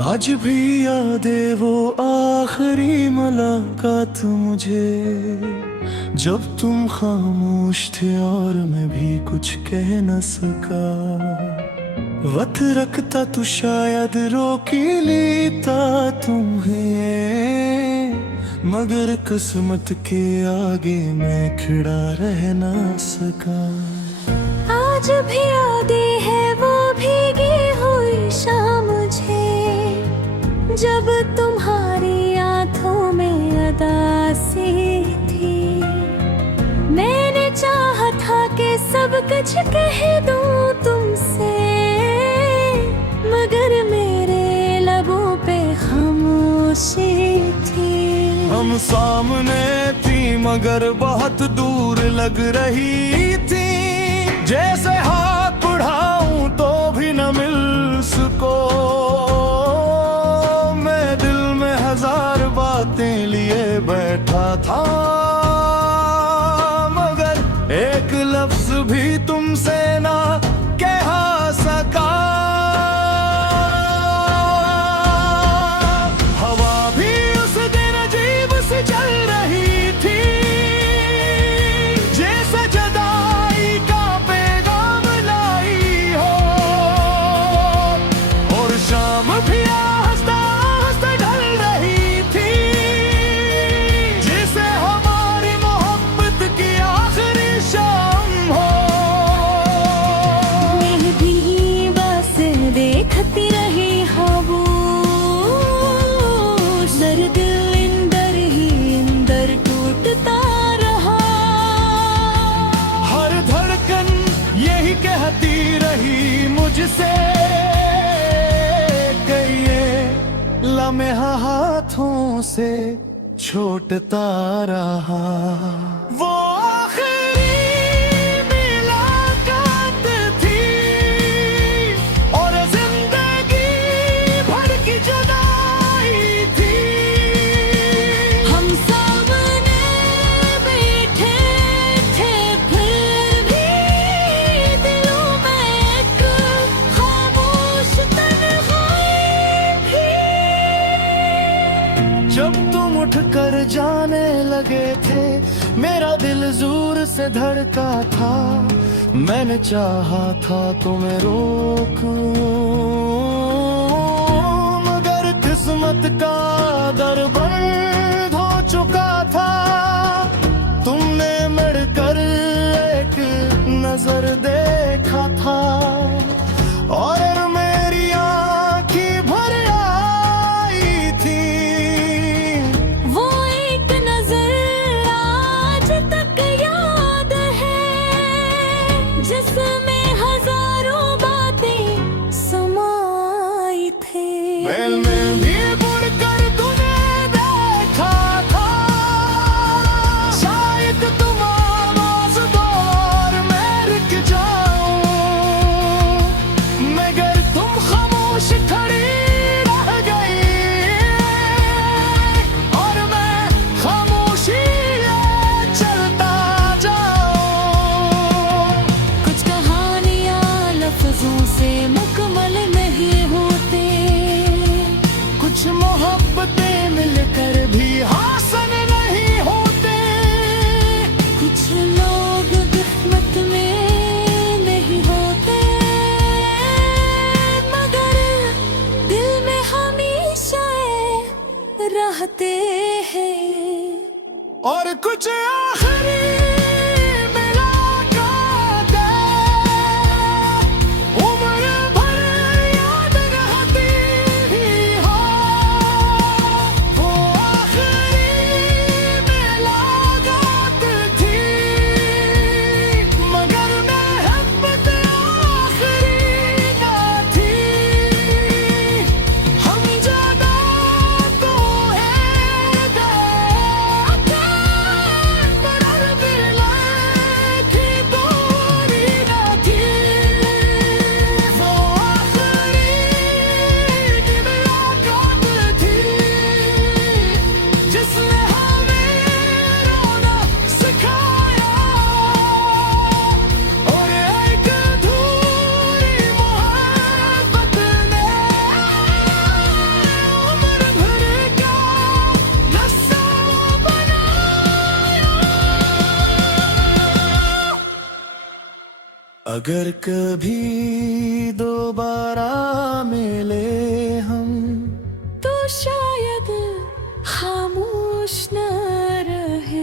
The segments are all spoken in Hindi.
आज भी याद है वो आखिरी मुलाकात मुझे, जब तुम खामोश थे और मैं भी कुछ कह न सका। वक्त रखता तो शायद रोक ही लेता तुम्हें, मगर किस्मत के आगे मैं खड़ा रह ना सका। आज भी यादें है वो भीगी हुई शाम मुझे, जब तुम्हारी आंखों में अदासी थी। मैंने चाहा था कि सब कुछ कह दूं तुमसे, मगर मेरे लबों पे खामोशी थी। हम सामने थी मगर बहुत दूर लग रही थी, जैसे हाथ बढ़ाऊं तो भी न मिल सको। मैं दिल में हजार बातें लिए बैठा था, मगर एक लफ्ज भी तुमसे ना कह सका। हवा भी उस दिन अजीब से चल रही थी, जैसे जुदाई का पैगाम लाई हो। और शाम भी हंसता हंसता ढल रही थी, जैसे हमारी मोहब्बत की आखिरी शाम हो। मैं भी बस देखती रही हूँ, दर्द अंदर ही अंदर टूटता रहा। हर धड़कन यही कहती रही मुझसे, कहिए लम्हा हाथों से छोटता रहा। वो आखिरी मुलाकात थी और जिंदगी भर की जुदाई थी। हम सामने बैठे थे, फिर भी दिलों में एक खामोश तन्हाई थी। जब तुम उठकर जाने लगे थे, मेरा दिल जोर से धड़का था। मैंने चाहा था तुम्हें रोकूं, मगर किस्मत का दर बंद हो चुका था। तुमने मुड़कर एक नजर देखा था, और मेरी आँखें भर आई थी। वो एक नजर आज तक याद है, जिसमें हजारों बातें समाई थी। बैल में भी मुड़कर तूने देखा था, शायद तुम आवाज दो और मैं रुक जाऊं, मगर तुम खामोश खड़ी रह गई, और मैं खामोशी चलता जाऊं। कुछ कहानियां लफ्जों से मुकम्मल नहीं होते, कुछ मोहब्बतें मिलकर भी हासिल नहीं होते। कुछ लोग किस्मत में नहीं होते, मगर दिल में हमेशा रहते हैं। और कुछ आखिरी मुलाकात उम्र भर याद रहती हो। वो आखिरी मुलाकात थी, मगर मोहब्बत आखिरी ना थी। हम ज्यादा तो है, बड़ा भी अगर कभी दोबारा मिले हम तो शायद खामोश न रहे,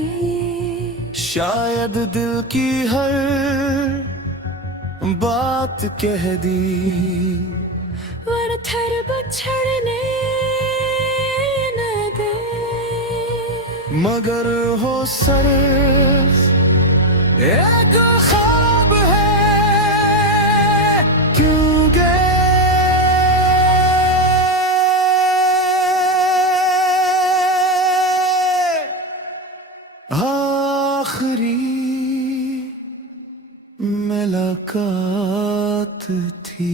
शायद दिल की हर बात कह दी, वरथर बछड़ने न दे। मगर हो सर एक ख्वाब है क्यों गए आखिरी मुलाकात थी।